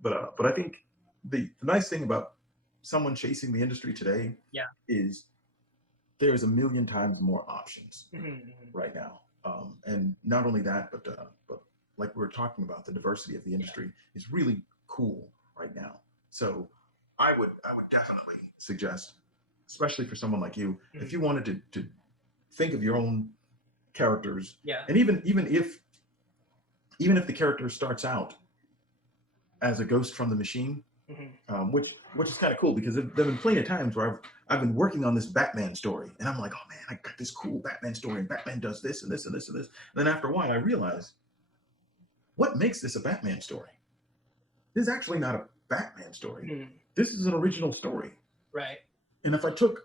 But I think the nice thing about someone chasing the industry today Yeah. is there's a million times more options Mm-hmm. right now. And not only that, but like we were talking about, the diversity of the Yeah. industry is really cool right now. So I would definitely suggest, especially for someone like you, if you wanted to think of your own characters, Yeah. and even if the character starts out as a ghost from the machine, Mm-hmm. which is kind of cool because there've been plenty of times where I've been working on this Batman story, and I'm like, oh man, I got this cool Batman story, and Batman does this and this and this and this. And then after a while, I realize what makes this a Batman story. This is actually not a Batman story. Mm-hmm. This is an original story. Right. And if I took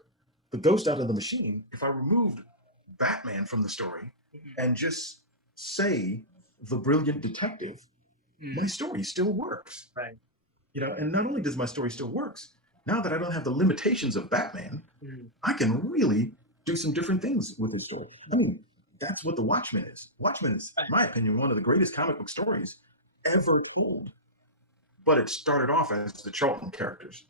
the ghost out of the machine, if I removed Batman from the story and just say the brilliant detective, my story still works. Right. And not only does my story still works, now that I don't have the limitations of Batman, I can really do some different things with this story. I mean, that's what the Watchmen is. Watchmen is, in my opinion, one of the greatest comic book stories ever told. But it started off as the Charlton characters.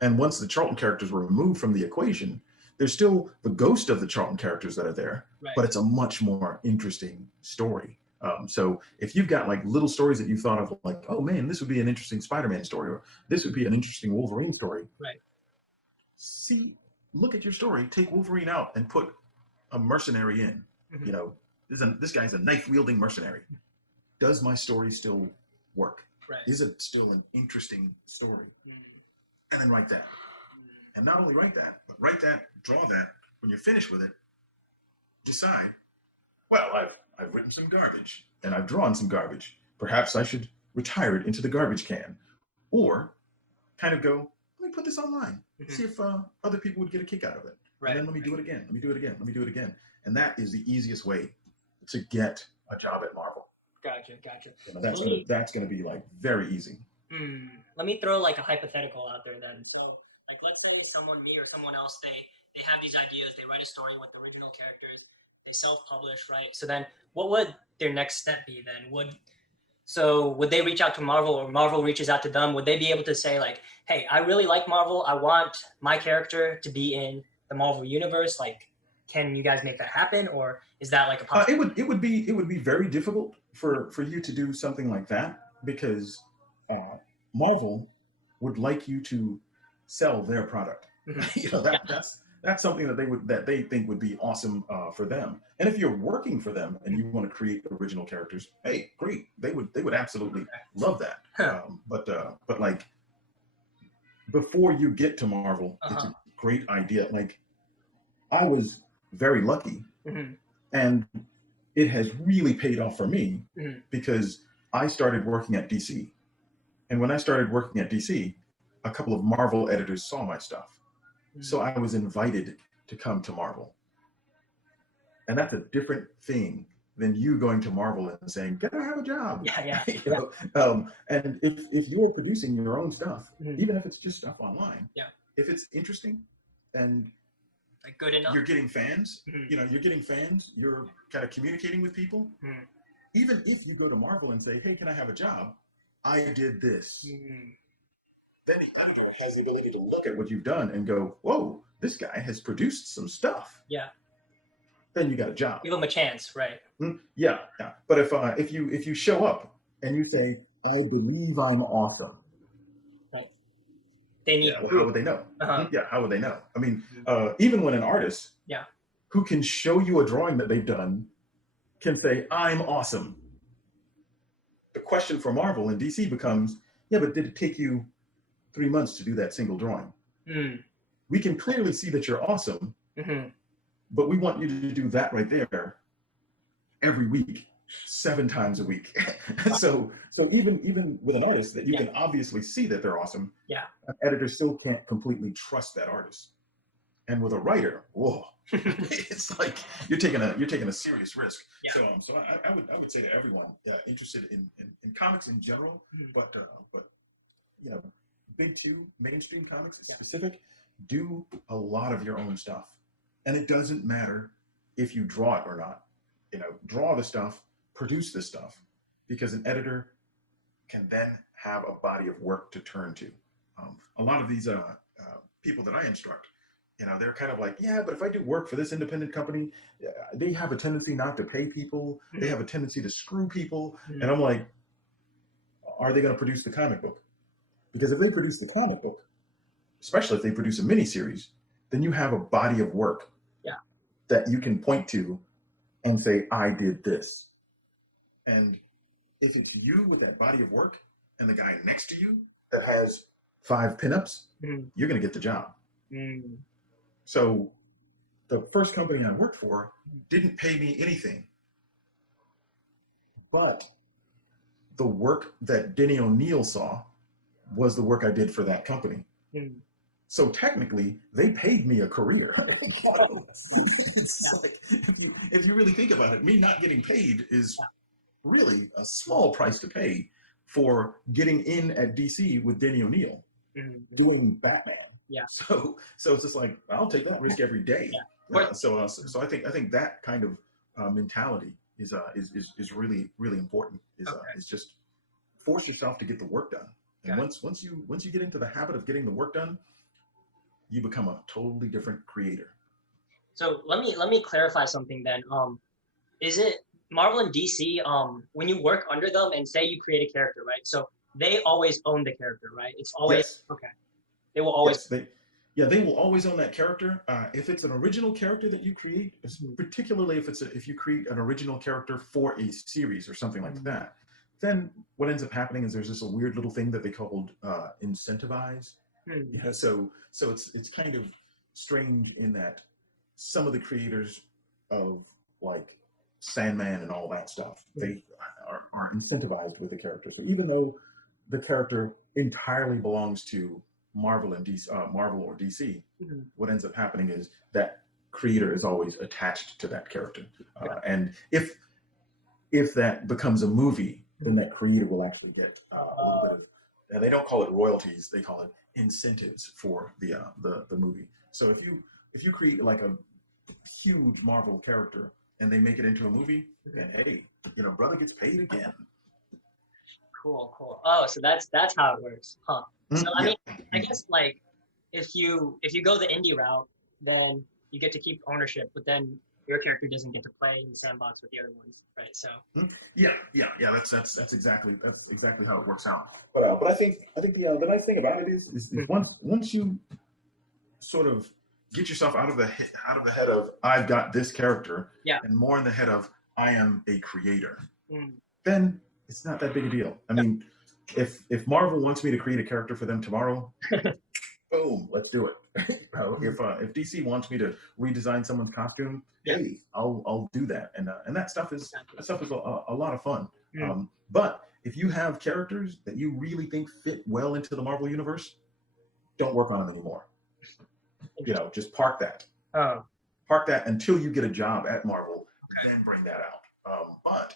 And once the Charlton characters were removed from the equation, there's still the ghost of the Charlton characters that are there, but it's a much more interesting story. So if you've got like little stories that you thought of, like, oh man, this would be an interesting Spider-Man story, or this would be an interesting Wolverine story. Right. See, look at your story, take Wolverine out and put a mercenary in. This guy's a knife-wielding mercenary. Does my story still work? Right. Is it still an interesting story? And then write that. And not only write that, but write that, draw that. When you're finished with it, decide, well, I've written some garbage and I've drawn some garbage. Perhaps I should retire it into the garbage can. Or kind of go, let me put this online. See if other people would get a kick out of it. Right. And then let me do it again. Let me do it again. Let me do it again. And that is the easiest way to get a job at Marvel. Gotcha. That's gonna be like very easy. Let me throw like a hypothetical out there then. So, like, let's say me or someone else, they have these ideas, they write a story with the original characters, they self-publish, right? So then, what would their next step be then? Would they reach out to Marvel, or Marvel reaches out to them? Would they be able to say like, hey, I really like Marvel, I want my character to be in the Marvel universe? Like, can you guys make that happen, or is that like a possibility? It would be very difficult for you to do something like that, because Marvel would like you to sell their product. That's something that they think would be awesome for them. And if you're working for them and you want to create original characters, hey, great, they would absolutely love that. But like, before you get to Marvel, it's a great idea. Like, I was very lucky, and it has really paid off for me, because I started working at DC. And when I started working at DC, a couple of Marvel editors saw my stuff. So I was invited to come to Marvel. And that's a different thing than you going to Marvel and saying, "Can I have a job?" And if you're producing your own stuff, even if it's just stuff online, if it's interesting and like good enough, you're getting fans, you're kind of communicating with people. Even if you go to Marvel and say, "Hey, can I have a job? I did this." Then the editor has the ability to look at what you've done and go, "Whoa, this guy has produced some stuff." Then you got a job. Give them a chance, right? Yeah. But if you show up and you say, "I believe I'm awesome," they need. How would they know? How would they know? I mean, even when an artist, who can show you a drawing that they've done, can say, "I'm awesome," the question for Marvel and DC becomes, but did it take you 3 months to do that single drawing? We can clearly see that you're awesome, but we want you to do that right there every week, 7 times a week. so even with an artist that you can obviously see that they're awesome, an editor still can't completely trust that artist. And with a writer, whoa, it's like you're taking a serious risk. So I would say to everyone interested in comics in general, but big two mainstream comics specific, do a lot of your own stuff. And it doesn't matter if you draw it or not. Draw the stuff, produce the stuff, because an editor can then have a body of work to turn to. A lot of these people that I instruct, they're kind of like, yeah, but if I do work for this independent company, they have a tendency not to pay people. They have a tendency to screw people. Mm. And I'm like, are they going to produce the comic book? Because if they produce the comic book, especially if they produce a miniseries, then you have a body of work that you can point to and say, I did this. And if it's you with that body of work and the guy next to you that has 5 pinups, you're going to get the job. So the first company I worked for didn't pay me anything. But the work that Denny O'Neil saw was the work I did for that company. So technically, they paid me a career. It's like, if you really think about it, me not getting paid is really a small price to pay for getting in at DC with Denny O'Neil doing Batman. So it's just like, I'll take that risk every day. So I think that kind of mentality is really, really important. Is just force yourself to get the work done. And once you get into the habit of getting the work done, you become a totally different creator. So let me clarify something then. Is it Marvel and DC? When you work under them and say you create a character, right? So they always own the character, right? It's always okay. They will always. Yes, they will always own that character. If it's an original character that you create, particularly if you create an original character for a series or something like that, then what ends up happening is there's this a weird little thing that they called incentivize. So it's kind of strange in that some of the creators of like Sandman and all that stuff, they are incentivized with the character. So even though the character entirely belongs to Marvel and DC, Marvel or DC, what ends up happening is that creator is always attached to that character. And if that becomes a movie, then that creator will actually get a little bit of, and they don't call it royalties, they call it incentives for the movie. So if you create like a huge Marvel character and they make it into a movie, and hey, brother gets paid again. Cool. Oh, so that's how it works, huh? So I mean, I guess like if you go the indie route, then you get to keep ownership, but then your character doesn't get to play in the sandbox with the other ones, right? So yeah. That's exactly how it works out. But I think the nice thing about it is once you sort of get yourself out of the head of I've got this character, and more in the head of I am a creator, then it's not that big a deal. I mean, if Marvel wants me to create a character for them tomorrow, boom, let's do it. If DC wants me to redesign someone's costume, hey, I'll do that. And that stuff is a lot of fun. But if you have characters that you really think fit well into the Marvel universe, don't work on them anymore. Just park that. Park that until you get a job at Marvel, then bring that out. But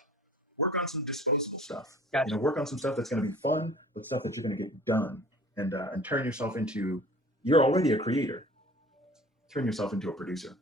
work on some disposable stuff. Work on some stuff that's going to be fun, but stuff that you're going to get done, and turn yourself into. You're already a creator. Turn yourself into a producer.